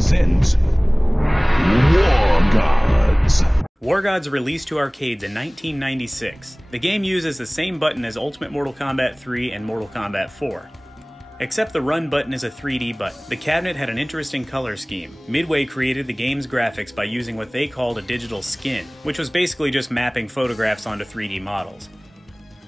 presents War Gods. War Gods released to arcades in 1996. The game uses the same button as Ultimate Mortal Kombat 3 and Mortal Kombat 4. Except the run button is a 3D button. The cabinet had an interesting color scheme. Midway created the game's graphics by using what they called a digital skin, which was basically just mapping photographs onto 3D models.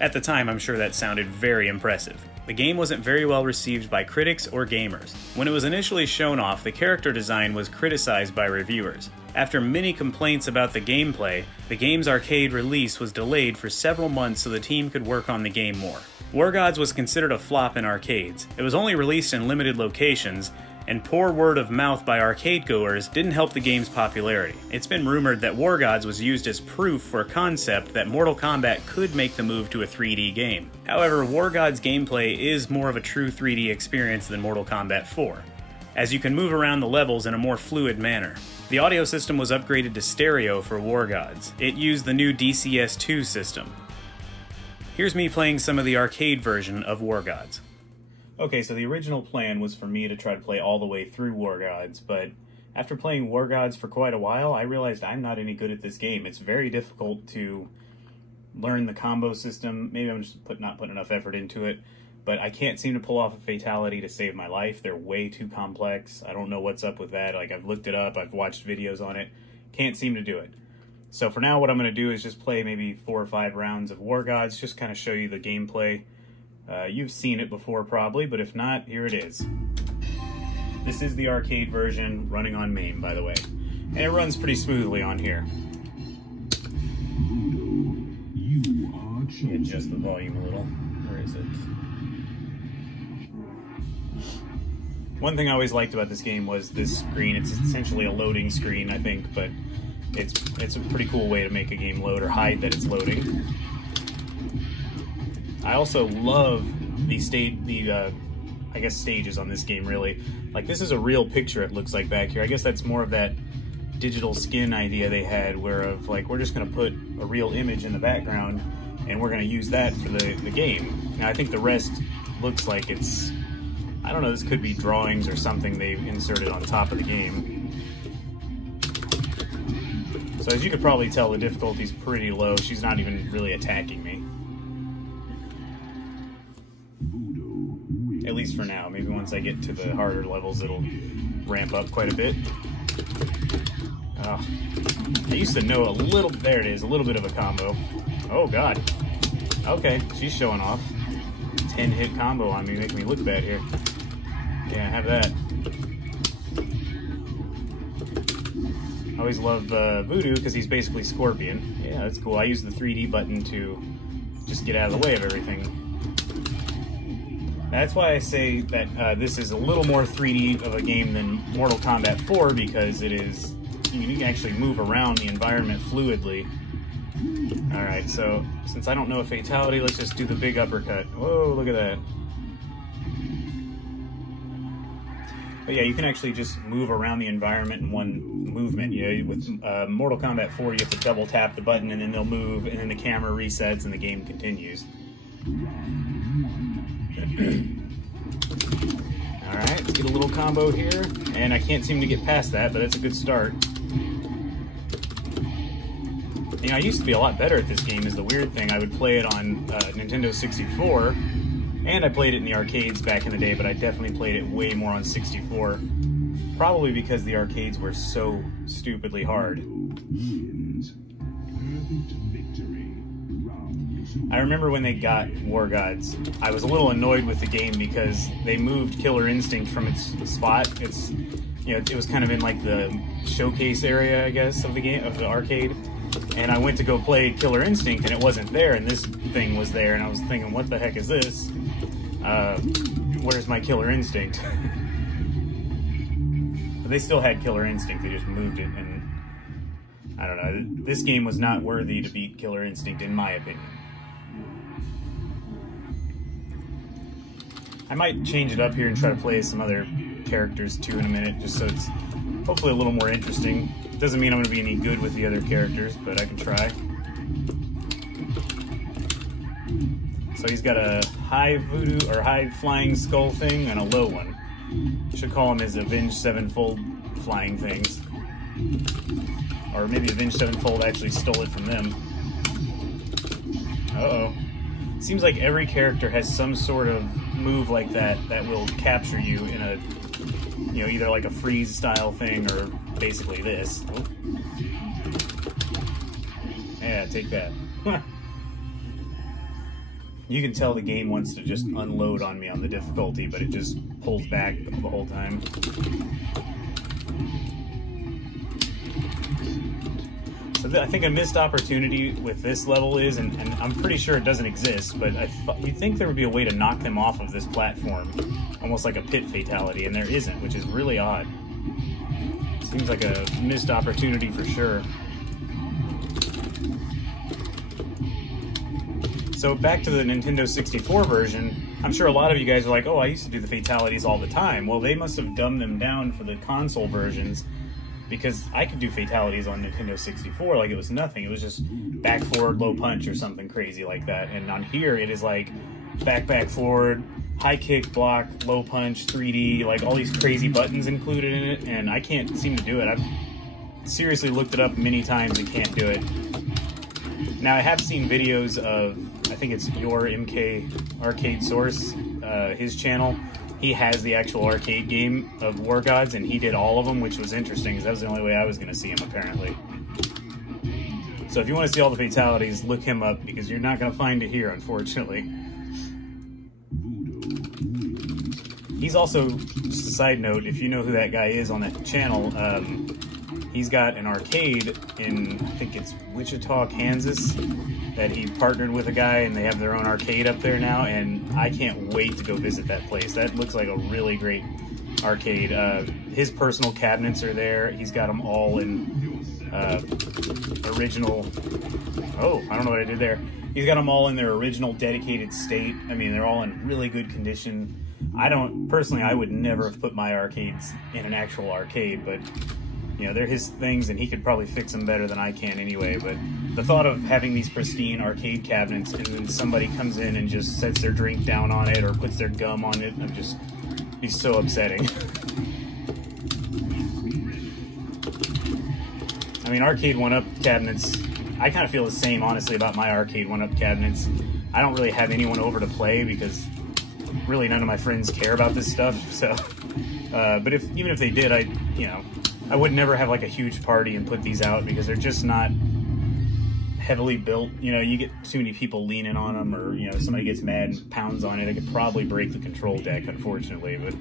At the time, I'm sure that sounded very impressive. The game wasn't very well received by critics or gamers. When it was initially shown off, the character design was criticized by reviewers. After many complaints about the gameplay, the game's arcade release was delayed for several months so the team could work on the game more. War Gods was considered a flop in arcades. It was only released in limited locations, and poor word of mouth by arcade goers didn't help the game's popularity. It's been rumored that War Gods was used as proof for a concept that Mortal Kombat could make the move to a 3D game. However, War Gods gameplay is more of a true 3D experience than Mortal Kombat 4, as you can move around the levels in a more fluid manner. The audio system was upgraded to stereo for War Gods. It used the new DCS2 system. Here's me playing some of the arcade version of War Gods. Okay, so the original plan was for me to try to play all the way through War Gods, but after playing War Gods for quite a while, I realized I'm not any good at this game. It's very difficult to learn the combo system. Maybe I'm just not putting enough effort into it, but I can't seem to pull off a fatality to save my life. They're way too complex. I don't know what's up with that. Like, I've looked it up, I've watched videos on it. Can't seem to do it. So for now, what I'm going to do is just play maybe 4 or 5 rounds of War Gods, just kind of show you the gameplay. You've seen it before probably, but if not, here it is. This is the arcade version running on MAME, by the way. And it runs pretty smoothly on here. Adjust the volume a little. Where is it? One thing I always liked about this game was this screen. It's essentially a loading screen, I think, but it's a pretty cool way to make a game load or hide that it's loading. I also love the I guess stages on this game, really. Like, this is a real picture, it looks like back here. I guess that's more of that digital skin idea they had, where of like, we're just gonna put a real image in the background and we're gonna use that for the game. Now I think the rest looks like it's, I don't know, this could be drawings or something they've inserted on top of the game. So as you could probably tell, the difficulty's pretty low. She's not even really attacking me. At least for now. Maybe once I get to the harder levels, it'll ramp up quite a bit. I used to know a little, there it is, a little bit of a combo. Oh god. Okay, she's showing off. 10-hit combo on me, making me look bad here. Yeah, have that. I always love Voodoo because he's basically Scorpion. Yeah, that's cool. I use the 3D button to just get out of the way of everything. That's why I say that this is a little more 3D of a game than Mortal Kombat 4, because it is, you can actually move around the environment fluidly. Alright, so since I don't know a fatality, let's just do the big uppercut. Whoa, look at that. But yeah, you can actually just move around the environment in one movement. You know, with Mortal Kombat 4, you have to double tap the button and then they'll move, and then the camera resets and the game continues. Alright, let's get a little combo here. And I can't seem to get past that, but that's a good start. You know, I used to be a lot better at this game, is the weird thing. I would play it on Nintendo 64, and I played it in the arcades back in the day, but I definitely played it way more on 64. Probably because the arcades were so stupidly hard. I remember when they got War Gods, I was a little annoyed with the game because they moved Killer Instinct from its spot. It's, you know, it was kind of in like the showcase area, I guess, of the game, of the arcade. And I went to go play Killer Instinct and it wasn't there, and this thing was there, and I was thinking, what the heck is this? Where's my Killer Instinct? But they still had Killer Instinct, they just moved it, and I don't know, this game was not worthy to beat Killer Instinct in my opinion. I might change it up here and try to play some other characters too in a minute, just so it's hopefully a little more interesting. Doesn't mean I'm going to be any good with the other characters, but I can try. So he's got a high voodoo or high flying skull thing and a low one. Should call them his Avenged Sevenfold flying things. Or maybe Avenged Sevenfold actually stole it from them. Uh-oh. Seems like every character has some sort of move like that that will capture you in a, you know, either like a freeze style thing or basically this. Oh. Yeah, take that. You can tell the game wants to just unload on me on the difficulty, but it just pulls back the whole time. So I think a missed opportunity with this level is, and I'm pretty sure it doesn't exist, but you'd think there would be a way to knock them off of this platform, almost like a pit fatality, and there isn't, which is really odd. Seems like a missed opportunity for sure. So back to the Nintendo 64 version, I'm sure a lot of you guys are like, oh, I used to do the fatalities all the time. Well, they must have dumbed them down for the console versions, because I could do fatalities on Nintendo 64 like it was nothing. It was just back, forward, low punch or something crazy like that. And on here, it is like back, forward, high kick, block, low punch, 3D, like all these crazy buttons included in it, and I can't seem to do it. I've seriously looked it up many times and can't do it. Now, I have seen videos of, I think it's Your MK Arcade Source, his channel. He has the actual arcade game of War Gods, and he did all of them, which was interesting, because that was the only way I was going to see him, apparently. So if you want to see all the fatalities, look him up, because you're not going to find it here, unfortunately. He's also, just a side note, if you know who that guy is on that channel, he's got an arcade in, I think it's Wichita, Kansas, that he partnered with a guy, and they have their own arcade up there now, and I can't wait to go visit that place. That looks like a really great arcade. His personal cabinets are there. He's got them all in original... Oh, I don't know what I did there. He's got them all in their original dedicated state. I mean, they're all in really good condition. Personally, I would never have put my arcades in an actual arcade, but... You know, they're his things, and he could probably fix them better than I can anyway, but the thought of having these pristine arcade cabinets and then somebody comes in and just sets their drink down on it or puts their gum on it, be so upsetting. I mean, arcade one-up cabinets, I kind of feel the same, honestly, about my arcade one-up cabinets. I don't really have anyone over to play because really none of my friends care about this stuff, so... but even if they did, I would never have like a huge party and put these out because they're just not heavily built. You know, you get too many people leaning on them, or, you know, somebody gets mad and pounds on it. I could probably break the control deck, unfortunately. But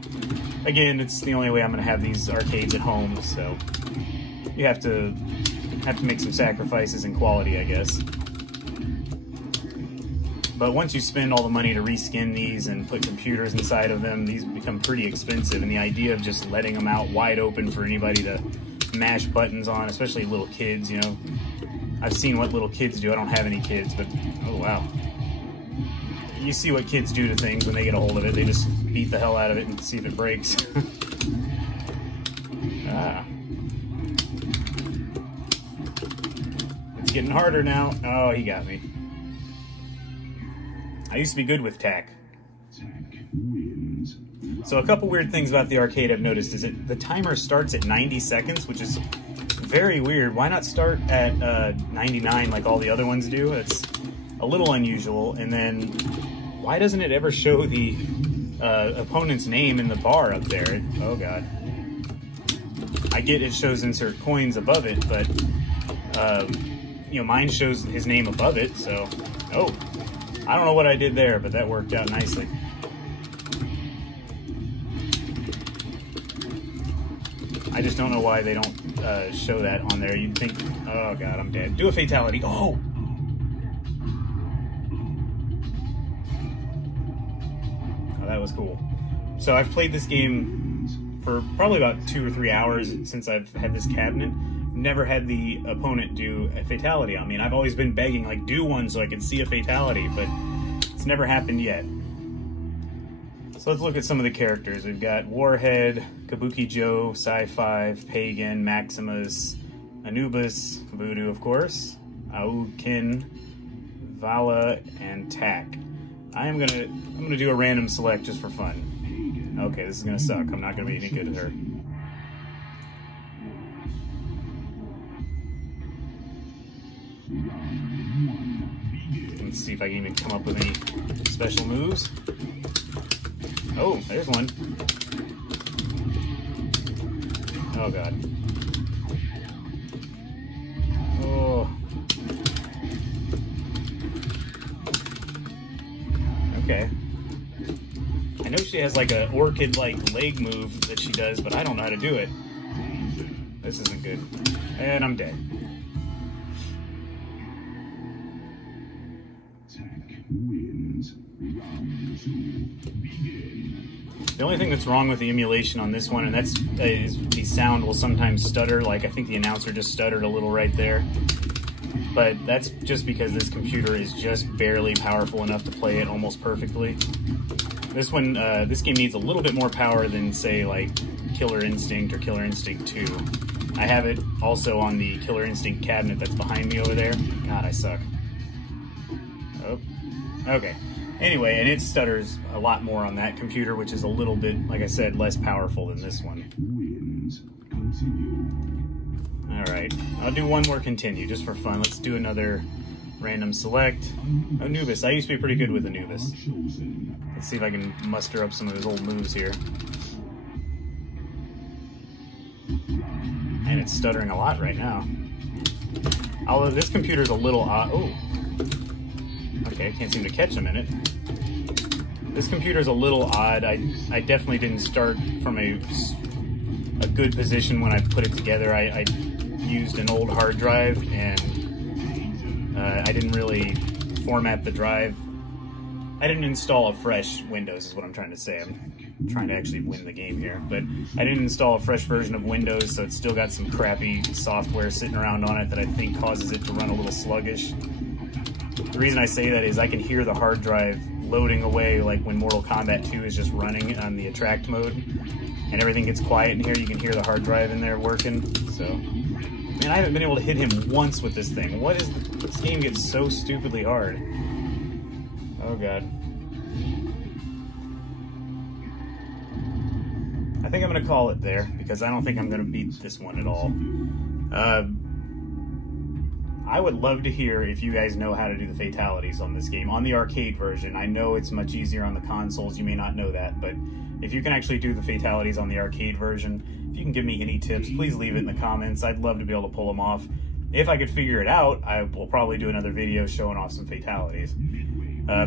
again, it's the only way I'm going to have these arcades at home, so you have to make some sacrifices in quality, I guess. But once you spend all the money to reskin these and put computers inside of them, these become pretty expensive. And the idea of just letting them out wide open for anybody to mash buttons on, especially little kids, you know. I've seen what little kids do. I don't have any kids, but oh wow. You see what kids do to things when they get a hold of it. They just beat the hell out of it and see if it breaks. It's getting harder now. Oh, he got me. I used to be good with TAC. So a couple weird things about the arcade I've noticed is that the timer starts at 90 seconds, which is very weird. Why not start at 99 like all the other ones do? It's a little unusual. And then why doesn't it ever show the opponent's name in the bar up there? Oh god. I get it shows insert coins above it, but you know, mine shows his name above it, so... Oh! I don't know what I did there, but that worked out nicely. I just don't know why they don't show that on there. You'd think, oh god, I'm dead. Do a fatality. Oh! Oh, that was cool. So I've played this game for probably about 2 or 3 hours since I've had this cabinet. Never had the opponent do a fatality on me, and I've always been begging, like, do one so I can see a fatality, but it's never happened yet. So let's look at some of the characters. We've got Warhead, Kabuki Joe, Sci-Fi, Pagan, Maximus, Anubis, Voodoo, of course, Aokin, Vala, and Tak. I'm gonna do a random select just for fun. Okay, this is gonna suck. I'm not gonna be any good at her. Let's see if I can even come up with any special moves. Oh, there's one. Oh god. Oh. Okay. I know she has like a orchid-like leg move that she does, but I don't know how to do it. This isn't good. And I'm dead. The only thing that's wrong with the emulation on this one, and that's is the sound will sometimes stutter. Like I think the announcer just stuttered a little right there. But that's just because this computer is just barely powerful enough to play it almost perfectly. This one, this game needs a little bit more power than say like Killer Instinct or Killer Instinct 2. I have it also on the Killer Instinct cabinet that's behind me over there. God, I suck. Oh, okay. Anyway, and it stutters a lot more on that computer, which is a little bit, like I said, less powerful than this one. Alright, I'll do one more continue, just for fun. Let's do another random select. Anubis. I used to be pretty good with Anubis. Let's see if I can muster up some of his old moves here. And it's stuttering a lot right now. Although this computer's a little odd. Oh! Okay, I can't seem to catch him in it. This computer's a little odd. I definitely didn't start from a good position when I put it together. I used an old hard drive, and I didn't really format the drive. I didn't install a fresh Windows is what I'm trying to say. I'm trying to actually win the game here. But I didn't install a fresh version of Windows, so it's still got some crappy software sitting around on it that I think causes it to run a little sluggish. The reason I say that is I can hear the hard drive loading away, like when Mortal Kombat 2 is just running on the attract mode and everything gets quiet in here. You can hear the hard drive in there working. So, man, I haven't been able to hit him once with this thing. What is this game gets so stupidly hard? Oh god. I think I'm gonna call it there because I don't think I'm gonna beat this one at all. I would love to hear if you guys know how to do the fatalities on this game, on the arcade version. I know it's much easier on the consoles, you may not know that, but if you can actually do the fatalities on the arcade version, if you can give me any tips, please leave it in the comments. I'd love to be able to pull them off. If I could figure it out, I will probably do another video showing off some fatalities.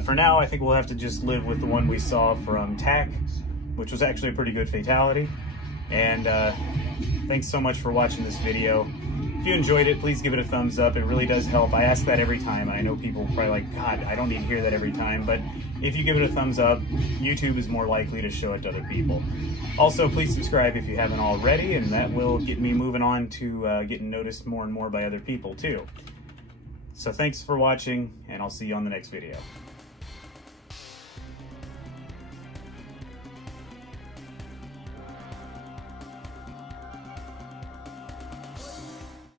For now, I think we'll have to just live with the one we saw from TAC, which was actually a pretty good fatality. And thanks so much for watching this video. If you enjoyed it, please give it a thumbs up. It really does help. I ask that every time, and I know people probably like, God, I don't need to hear that every time, but if you give it a thumbs up, YouTube is more likely to show it to other people. Also, please subscribe if you haven't already, and that will get me moving on to getting noticed more and more by other people too. So thanks for watching, and I'll see you on the next video.